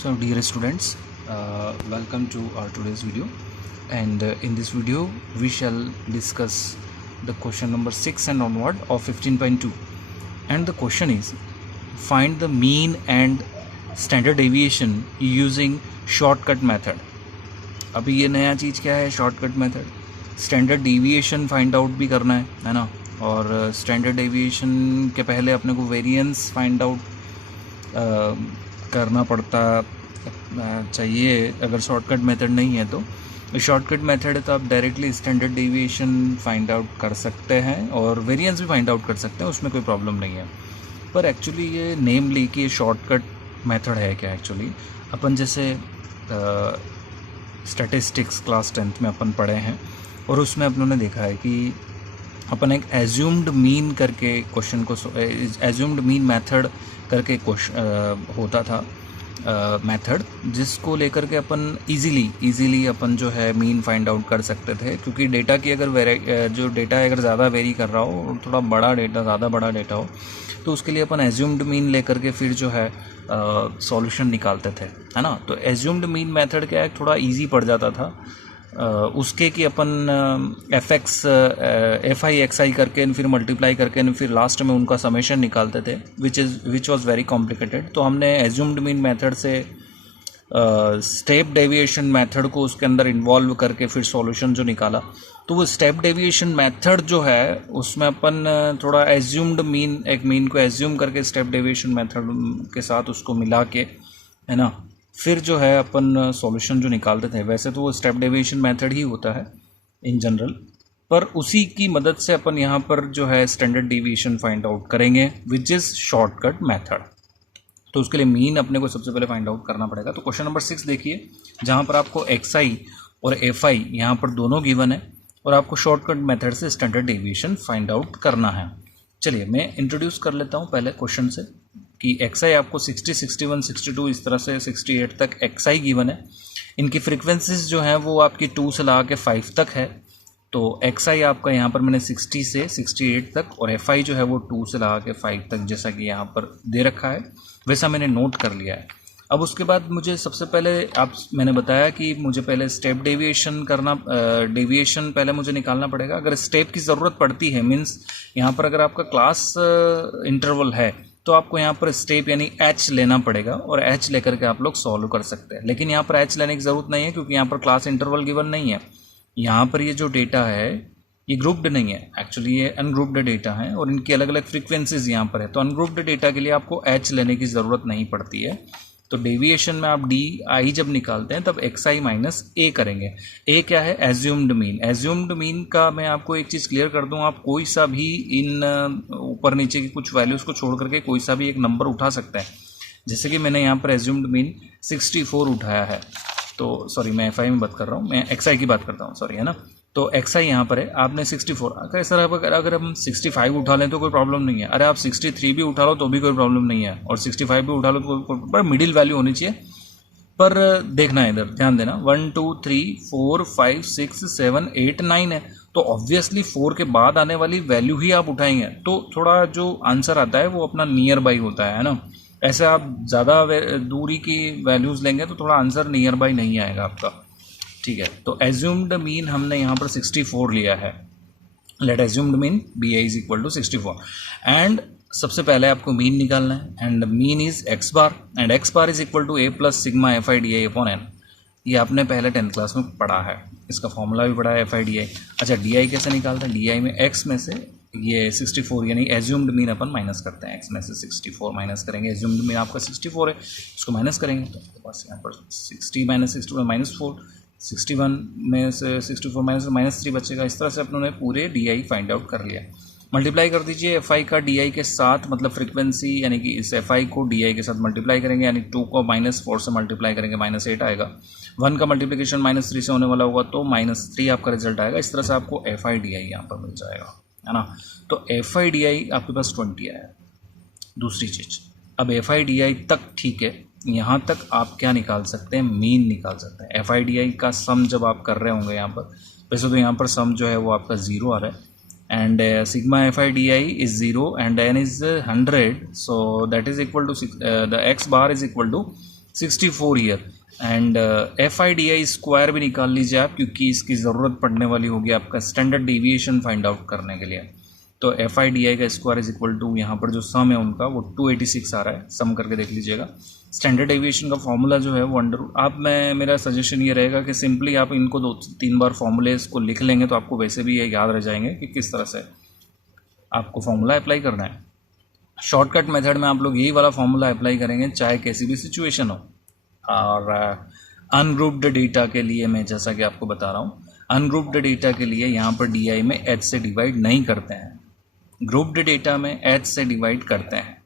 So dear students, welcome to our today's video, and in this video we shall discuss the question number 6 and onward of 15.2, and the question is find the mean and standard deviation using shortcut method. अभी ये नया चीज़ क्या है, shortcut method. Standard deviation find out भी करना है ना, और स्टैंडर्ड डेविएशन के पहले अपने को वेरिएंस फाइंड आउट करना पड़ता चाहिए अगर शॉर्टकट मेथड नहीं है. तो शॉर्टकट मेथड है तो आप directly standard deviation find out कर सकते हैं और वेरिएंस भी फाइंड आउट कर सकते हैं, उसमें कोई प्रॉब्लम नहीं है. पर एक्चुअली ये नेमली कि शॉर्टकट मेथड है क्या. एक्चुअली अपन जैसे स्टैटिस्टिक्स क्लास 10th में अपन पढ़े हैं और उसमें अपनों ने देखा है कि अपन एक एज्यूम्ड मीन करके क्वेश्चन को एज्यूम्ड मीन मेथड करके क्वेश्चन होता था मेथड, जिसको लेकर के अपन इजीली अपन जो है मीन फाइंड आउट कर सकते थे. क्योंकि डेटा की अगर जो डेटा अगर ज़्यादा वेरी कर रहा हो और थोड़ा बड़ा डेटा ज़्यादा बड़ा डेटा हो तो उसके लिए अपन एज्यूम्ड मीन लेकर के फिर जो है सॉल्यूशन निकालते थे, है ना. तो एज्यूम्ड मीन मेथड क्या है, थोड़ा इजी पड़ जाता था उसके कि अपन एफ आई एक्स आई करके फिर मल्टीप्लाई करके फिर लास्ट में उनका समेशन निकालते थे, विच वाज वेरी कॉम्प्लिकेटेड. तो हमने एज्यूम्ड मीन मेथड से स्टेप डेविएशन मेथड को उसके अंदर इन्वॉल्व करके फिर सॉल्यूशन जो निकाला, तो वो स्टेप डेविएशन मेथड जो है उसमें अपन थोड़ा एज्यूम्ड मीन, एक मीन को एज्यूम करके स्टेप डेविएशन मेथड के साथ उसको मिला के, है ना, फिर जो है अपन सॉल्यूशन जो निकालते थे. वैसे तो वो स्टेप डेविएशन मेथड ही होता है इन जनरल, पर उसी की मदद से अपन यहाँ पर जो है स्टैंडर्ड डेविएशन फाइंड आउट करेंगे विच इज़ शॉर्टकट मेथड. तो उसके लिए मीन अपने को सबसे पहले फाइंड आउट करना पड़ेगा. तो क्वेश्चन नंबर 6 देखिए, जहाँ पर आपको एक्स आई और एफ आई यहाँ पर दोनों गिवन है और आपको शॉर्टकट मेथड से स्टैंडर्ड डेविएशन फाइंड आउट करना है. चलिए मैं इंट्रोड्यूस कर लेता हूँ पहले क्वेश्चन से कि एक्स आई आपको 60, 61, 62 इस तरह से 68 तक एक्स आई गिवन है. इनकी फ्रिक्वेंसीज जो हैं वो आपकी 2 से ला के 5 तक है. तो एक्स आई आपका यहाँ पर मैंने 60 से 68 तक और एफ आई जो है वो 2 से ला के 5 तक जैसा कि यहाँ पर दे रखा है वैसा मैंने नोट कर लिया है. अब उसके बाद मुझे सबसे पहले मैंने बताया कि मुझे पहले स्टेप डेविएशन करना, डेविएशन पहले मुझे निकालना पड़ेगा. अगर स्टेप की ज़रूरत पड़ती है, मीन्स यहाँ पर अगर आपका क्लास इंटरवल है तो आपको यहाँ पर स्टेप यानी एच लेना पड़ेगा और एच लेकर के आप लोग सॉल्व कर सकते हैं. लेकिन यहाँ पर एच लेने की ज़रूरत नहीं है क्योंकि यहाँ पर क्लास इंटरवल गिवन नहीं है. यहाँ पर ये जो डेटा है ये ग्रुप्ड नहीं है, एक्चुअली ये अनग्रुप्ड डेटा है और इनकी अलग अलग फ्रीक्वेंसीज यहाँ पर है. तो अनग्रुप्ड डेटा के लिए आपको एच लेने की ज़रूरत नहीं पड़ती है. तो डेविएशन में आप डी आई जब निकालते हैं तब एक्स आई माइनस ए करेंगे. ए क्या है, एज्यूम्ड मीन. एज्यूम्ड मीन का मैं आपको एक चीज़ क्लियर कर दूं, आप कोई सा भी इन ऊपर नीचे की कुछ वैल्यूज़ को छोड़ करके कोई सा भी एक नंबर उठा सकते हैं. जैसे कि मैंने यहाँ पर एज्यूम्ड मीन 64 उठाया है, तो सॉरी मैं एफ आई में बात कर रहा हूँ, मैं एक्स आई की बात करता हूँ, सॉरी, है ना. तो एक्स आई यहाँ पर है, आपने 64. अगर सर अगर हम 65 उठा लें तो कोई प्रॉब्लम नहीं है. अरे आप 63 भी उठा लो तो भी कोई प्रॉब्लम नहीं है और 65 भी उठा लो तो कोई मिडिल वैल्यू होनी चाहिए. पर देखना है, इधर ध्यान देना, 1 2 3 4 5 6 7 8 9 है. तो ऑब्वियसली 4 के बाद आने वाली वैल्यू ही आप उठाएंगे तो थोड़ा जो आंसर आता है वो अपना नियर बाई होता है ना. ऐसे आप ज़्यादा दूरी की वैल्यूज़ लेंगे तो थोड़ा आंसर नियर बाई नहीं आएगा आपका, ठीक है. तो एज्यूम्ड मीन हमने यहाँ पर 64 लिया है. Let assumed mean be i is equal to 64 and सबसे पहले आपको मीन निकालना है and mean is x bar and x bar is equal to a plus sigma f i d i upon n. ये आपने पहले 10th क्लास में पढ़ा है, इसका फॉर्मूला भी पढ़ा है एफ आई डी आई. अच्छा, डी आई कैसे निकालते हैं, डी आई में एक्स में से ये 64 यानी एज्यूम्ड मीन अपन माइनस करते हैं. एक्स में से 64 माइनस करेंगे, एज्यूम्ड मीन आपका 64 है, इसको माइनस करेंगे तो आपके पास यहाँ पर 60 माइनस 64 माइनस 4, 61 में से 64 माइनस 3 बचेगा. इस तरह से अपनों ने पूरे डी आई फाइंड आउट कर लिया. मल्टीप्लाई कर दीजिए एफ आई का डी आई के साथ, मतलब फ्रीक्वेंसी यानी कि इस एफ आई को डी आई के साथ मल्टीप्लाई करेंगे, यानी 2 को -4 से मल्टीप्लाई करेंगे -8 आएगा. 1 का मल्टीप्लिकेशन -3 से होने वाला होगा तो -3 आपका रिजल्ट आएगा. इस तरह से आपको एफ आई डी आई यहाँ पर मिल जाएगा, है ना. तो एफ आई डी आई आपके पास 20 आया. दूसरी चीज़, अब एफ आई डी आई तक ठीक है, यहाँ तक आप क्या निकाल सकते हैं, मीन निकाल सकते हैं. एफ आई डी आई का सम जब आप कर रहे होंगे यहाँ पर, वैसे तो यहाँ पर सम जो है वो आपका 0 आ रहा है and sigma fi is 0 and n is 100, so that is equal to the x bar is equal to 64 year. And FIDI square भी निकाल लीजिए आप, क्योंकि इसकी ज़रूरत पड़ने वाली होगी आपका स्टैंडर्ड डेविएशन फाइंड आउट करने के लिए। तो FIDI का स्क्वायर इज इक्वल टू, यहाँ पर जो सम है उनका वो 286 आ रहा है, सम करके देख लीजिएगा। स्टैंडर्ड डेविएशन का फॉर्मूला जो है वो आप मेरा सजेशन ये रहेगा कि सिंपली आप इनको 2-3 बार फॉर्मूलेस को लिख लेंगे तो आपको वैसे भी ये याद रह जाएंगे कि किस तरह से आपको फॉर्मूला अप्लाई करना है। शॉर्टकट मेथड में आप लोग यही वाला फॉर्मूला अप्लाई करेंगे चाहे कैसी भी सिचुएशन हो। और अनग्रुप्ड डेटा के लिए मैं जैसा कि आपको बता रहा हूँ, अनग्रुप्ड डेटा के लिए यहाँ पर DI में H से डिवाइड नहीं करते हैं, ग्रुप्ड डेटा में H से डिवाइड करते हैं,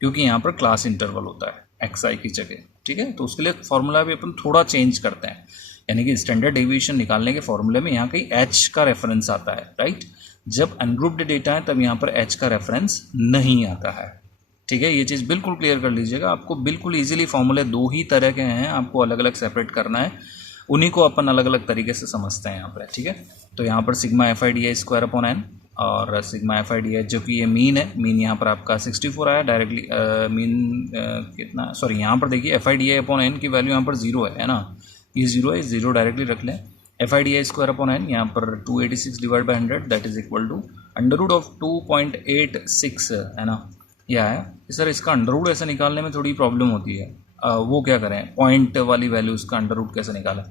क्योंकि यहाँ पर क्लास इंटरवल होता है XI की जगह। ठीक है, तो उसके लिए फॉर्मूला भी अपन थोड़ा चेंज करते हैं, यानी कि स्टैंडर्ड डेविएशन निकालने के फॉर्मूले में यहाँ कहीं H का रेफरेंस आता है, राइट। जब अनग्रुप्ड डेटा है तब यहाँ पर H का रेफरेंस नहीं आता है। ठीक है, ये चीज़ बिल्कुल क्लियर कर लीजिएगा। आपको बिल्कुल इजीली फॉर्मूले 2 ही तरह के हैं, आपको अलग अलग सेपरेट करना है, उन्हीं को अपन अलग अलग तरीके से समझते हैं यहाँ पर। ठीक है, तो यहाँ पर sigma FIDI square upon n और सिग्मा FIDI जो कि ये मीन है, मीन यहाँ पर आपका 64 आया डायरेक्टली। मीन कितना, सॉरी यहाँ पर देखिए FIDI अपॉन n की वैल्यू यहाँ पर 0 है ना, ये 0 है, 0 डायरेक्टली रख लें। FIDI स्क्वायर अपॉन n यहाँ पर 286 divide by 100 that is equal to under root of 2.86 है ना, यह है। सर इसका अंडर रूट ऐसे निकालने में थोड़ी प्रॉब्लम होती है, वो क्या करें, पॉइंट वाली वैल्यू उसका अंडर रूट कैसे निकालें।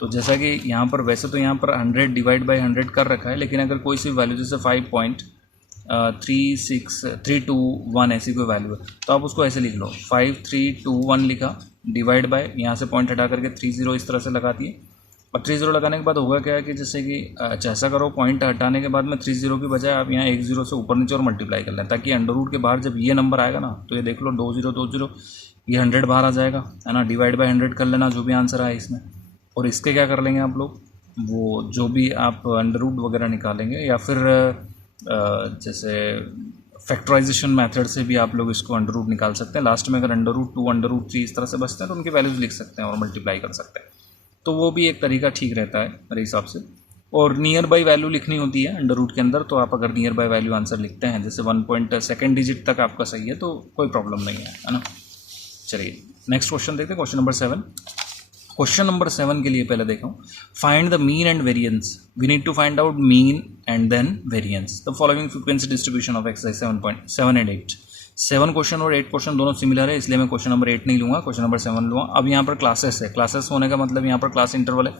तो जैसा कि यहाँ पर वैसे तो यहाँ पर 100 डिवाइड बाई 100 कर रखा है, लेकिन अगर कोई सी वैल्यू जैसे 5.36321 ऐसी कोई वैल्यू है तो आप उसको ऐसे लिख लो, 5321 लिखा, डिवाइड बाय यहाँ से पॉइंट हटा करके 30 इस तरह से लगा दिए। और 30 लगाने के बाद होगा क्या है कि जैसे कि ऐसा करो, पॉइंट हटाने के बाद में 30 की बजाय आप यहाँ 10 से ऊपर नीचे और मल्टीप्लाई कर लें, ताकि अंडर रूट के बाहर जब ये नंबर आएगा ना तो ये देख लो 2020 ये 100 बाहर आ जाएगा, है ना। डिवाइड बाय 100 कर लेना जो भी आंसर आए इसमें, और इसके क्या कर लेंगे आप लोग, वो जो भी आप अंडर रूट वगैरह निकालेंगे, या फिर जैसे फैक्टराइजेशन मेथड से भी आप लोग इसको अंडर रूट निकाल सकते हैं। लास्ट में अगर अंडर रूट 2 अंडर रूट 3 इस तरह से बचते हैं तो उनकी वैल्यूज लिख सकते हैं और मल्टीप्लाई कर सकते हैं, तो वो भी एक तरीका ठीक रहता है मेरे हिसाब से। और नियर बाई वैल्यू लिखनी होती है अंडर रूट के अंदर, तो आप अगर नियर बाई वैल्यू आंसर लिखते हैं जैसे 1.2 डिजिट तक आपका सही है तो कोई प्रॉब्लम नहीं है ना। चलिए नेक्स्ट क्वेश्चन देखते हैं, क्वेश्चन नंबर 7। क्वेश्चन नंबर 7 के लिए पहले देखो, find the mean and variance. We need to find out mean and then variance the following frequency distribution of exercise 7.7 and 8। 7 question और 8 क्वेश्चन दोनों सिमिलर है, इसलिए मैं क्वेश्चन नंबर 8 नहीं लूँगा, क्वेश्चन नंबर 7 लूँगा। अब यहाँ पर क्लासेस है, क्लासेस होने का मतलब यहाँ पर क्लास इंटरवल है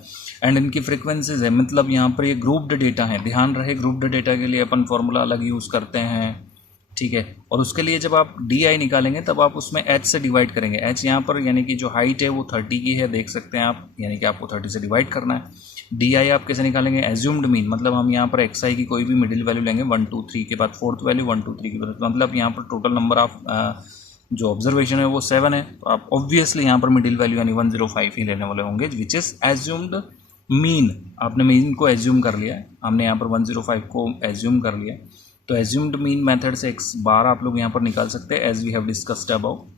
एंड इनकी फ्रीक्वेंसीज है, मतलब यहाँ पर ये ग्रुप्ड डेटा है। ध्यान रहे ग्रुप्ड डेटा के लिए अपन फॉर्मूला अलग यूज़ करते हैं, ठीक है। और उसके लिए जब आप DI निकालेंगे तब आप उसमें H से डिवाइड करेंगे। H यहाँ पर यानी कि जो हाइट है वो 30 की है, देख सकते हैं आप, यानी कि आपको 30 से डिवाइड करना है। DI आप कैसे निकालेंगे, एज्यूम्ड मीन, मतलब हम यहाँ पर XI की कोई भी मिडिल वैल्यू लेंगे 1 2 3 के बाद फोर्थ वैल्यू 1 2 3 के बाद, मतलब यहाँ पर टोटल नंबर ऑफ जो ऑब्जर्वेशन है वो 7 है, तो आप ऑब्वियसली यहाँ पर मिडिल वैल्यू यानी 105 ही लेने वाले होंगे, विच इज़ एज्यूम्ड मीन। आपने मीन को एज्यूम कर लिया है, हमने यहाँ पर 105 को एज्यूम कर लिया, तो एज्यूम्ड मीन मेथड से x बार आप लोग यहाँ पर निकाल सकते हैं, as we have discussed about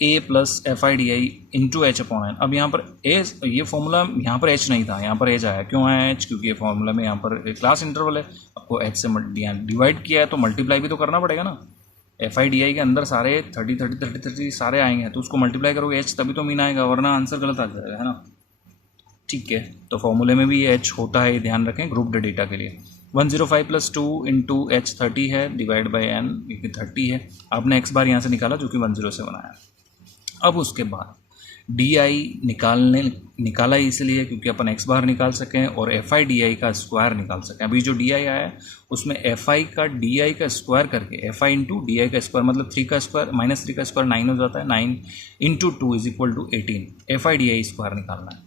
a plus FIDI into H upon n। अब यहाँ पर ये फॉर्मूला यहाँ पर H नहीं था, यहाँ पर H आया, क्यों आया H, क्योंकि ये फॉर्मूला में यहाँ पर क्लास इंटरवल है, आपको H से डिवाइड किया है तो मल्टीप्लाई भी तो करना पड़ेगा ना। FIDI के अंदर सारे 30 सारे आएंगे, तो उसको मल्टीप्लाई करोगे H तभी तो मीन आएगा, वरना आंसर गलत आ जाएगा, है ना। ठीक है, तो फॉर्मूले में भी ये H होता है, ध्यान रखें ग्रुप्ड डेटा के लिए। 105 प्लस 2 इंटू H 30 है, डिवाइड बाई n क्योंकि 30 है, आपने x बार यहाँ से निकाला जो कि 107 आया। अब उसके बाद DI निकाला इसलिए क्योंकि अपन x बार निकाल सकें और FIDI का स्क्वायर निकाल सकें। अभी जो DI आया है उसमें FI का DI का स्क्वायर करके, FI इंटू DI का स्क्वायर मतलब 3 का स्क्वायर माइनस 3 का स्क्वायर 9 हो जाता है, 9 into 2 is equal to 18। FIDI square निकालना है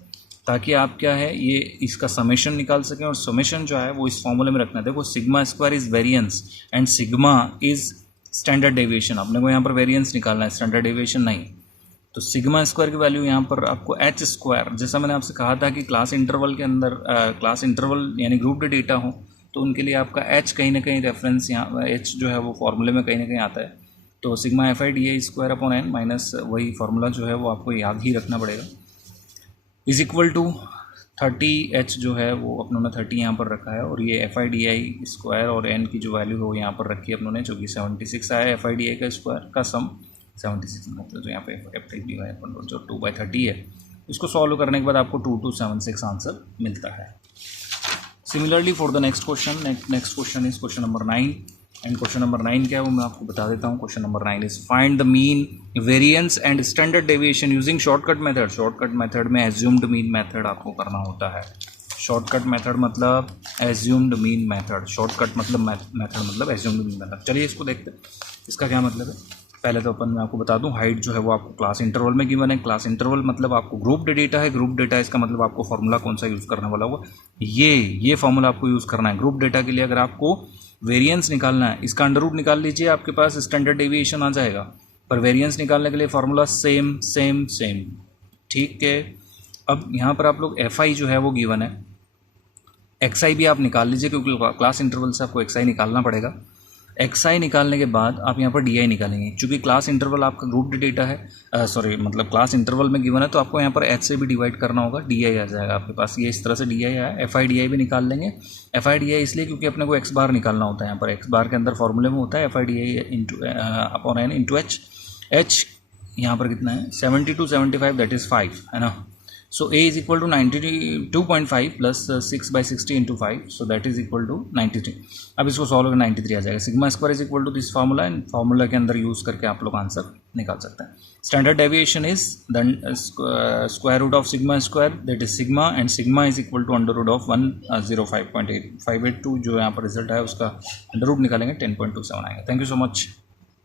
ताकि आप क्या है ये इसका समेशन निकाल सकें, और समेशन जो है वो इस फॉर्मूले में रखना है। देखो sigma square is variance and sigma is standard deviation, अपने को यहाँ पर वेरिएंस निकालना है, स्टैंडर्ड डेविएशन नहीं। तो सिग्मा स्क्वायर की वैल्यू यहाँ पर आपको H स्क्वायर, जैसा मैंने आपसे कहा था कि क्लास इंटरवल के अंदर क्लास इंटरवल यानी ग्रुप्ड डेटा हो तो उनके लिए आपका H कहीं ना कहीं रेफरेंस यहाँ H जो है वो फॉर्मूले में कहीं ना कहीं आता है। तो sigma FIDI square upon n minus वही फॉर्मूला जो है वो आपको याद ही रखना पड़ेगा, इज इक्वल टू 30H जो है वो अपनों ने 30 यहाँ पर रखा है, और ये FIDI स्क्वायर और n की जो वैल्यू है वो यहाँ पर रखी है अपनों ने, जो कि 76 आया। FIDI का स्क्वायर का सम 76 मतलब जो यहाँ पे F3 dy अपन जो 2/30 है, इसको सॉल्व करने के बाद आपको 2276 आंसर मिलता है। Similarly for the next question is question number 9 and question number 9 क्या है वो मैं आपको बता देता हूँ। Question number 9 is find the mean variance and standard deviation using shortcut method. Shortcut method में एज्यूम्ड मीन मेथड आपको करना होता है। शॉर्टकट मेथड मतलब एज्यूम्ड मीन मेथड, शॉर्टकट मतलब मेथड मतलब एज्यूम्ड मीन मेथड। चलिए इसको देखते हैं इसका क्या मतलब है। पहले तो अपन मैं आपको बता दूं हाइट जो है वो आपको क्लास इंटरवल में गिवन है। क्लास इंटरवल मतलब आपको ग्रुप्ड डेटा है। ग्रुप डेटा इसका मतलब आपको फार्मूला कौन सा यूज़ करने वाला होगा, ये फार्मूला आपको यूज़ करना है। ग्रुप डेटा के लिए अगर आपको वेरिएंस निकालना है, इसका अंडर रूट निकाल लीजिए, आपके पास स्टैंडर्ड डेविएशन आ जाएगा। पर वेरिएंस निकालने के लिए फार्मूला सेम सेम सेम, ठीक है। अब यहाँ पर आप लोग एफ आई जो है वो गिवन है, एक्स आई भी आप निकाल लीजिए क्योंकि क्लास इंटरवल से आपको एक्स आई निकालना पड़ेगा। एक्स आई निकालने के बाद आप यहाँ पर डी आई निकालेंगे। चूँकि क्लास इंटरवल आपका ग्रुप डेटा है, मतलब क्लास इंटरवल में गिवन है, तो आपको यहाँ पर एच से भी डिवाइड करना होगा, डी आई आ जाएगा आपके पास। ये इस तरह से डी आई आया। एफ आई डी आई भी निकाल लेंगे। एफ आई डी आई इसलिए क्योंकि अपने को एक्स बार निकालना होता है। यहाँ पर एक्स बार के अंदर फॉर्मूले में होता है f i d i into upon n into h. H यहाँ पर कितना है 72 75 दैट इज़ 5 है ना। So A is equal to 92.5 plus 6/60 into 5, so that is equal to 93। अब इसको सॉल्व करना 93 आ जाएगा। Sigma square is equal to this formula and formula के अंदर यूज़ करके आप लोग आंसर निकाल सकते हैं। Standard deviation is the square root of sigma square that is sigma and sigma is equal to under root of 105.8582 जो यहाँ पर रिजल्ट है उसका अंडर रूट निकालेंगे 10.27 आएगा। Thank you so much.